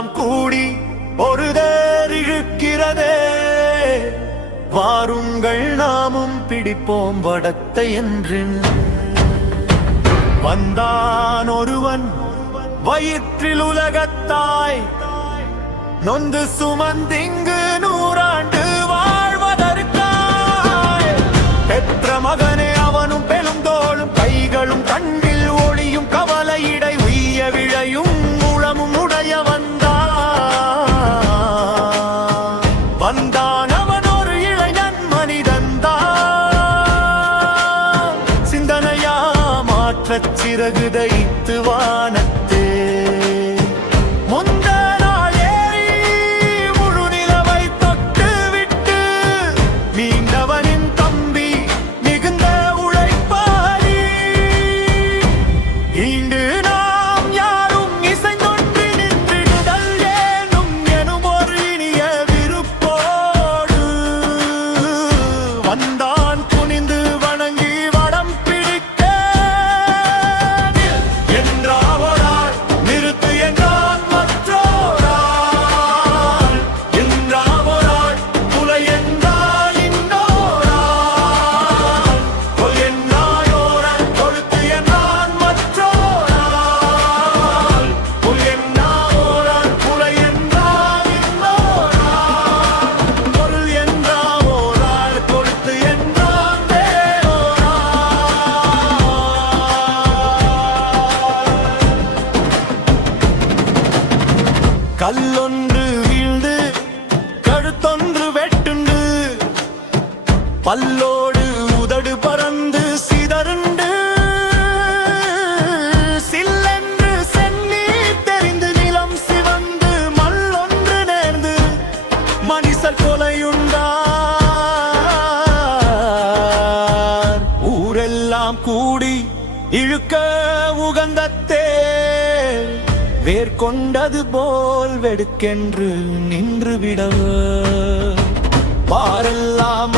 எல்லாம் கூடி ஒரு தேர் இழுக்கிறதே. வாருங்கள் நாமும் பிடிப்போம் வடத்தை என்று. வந்தான் ஒருவன் வயிற்றில் உலகத்தாய், நொந்து சுமந்திங்கு 100 ஆண்டு வாழ்வதற்காய். பெற்ற மகனே அவனும் பெரும் தோளும் கைகளும் கண்ணில் ஒளியும் கவலையிடை உய்ய விழையும் மூலமும் உடைய வந்தான் அவன் ஒரு இளைஞன் மனிதன்தான். சிந்தனையா மாற்றச் சிறகு தைத்து வானத்தே கல்லொன்று வீழ்ந்து கழுத்தொன்று வெட்டுண்டு, பல்லோடு உதடு பறந்து சிதறுண்டு. சில்லென்று சென்னி தெரிந்து நிலம் சிவந்து மல்லொன்று நேர்ந்து மனிதர் கொலையுண்டார். ஊரெல்லாம் கூடி இழுக்க உகந்தத்தே வேர்கொண்டது போல் வெடுக்கென்று நின்று விடவ. பாரெல்லாம்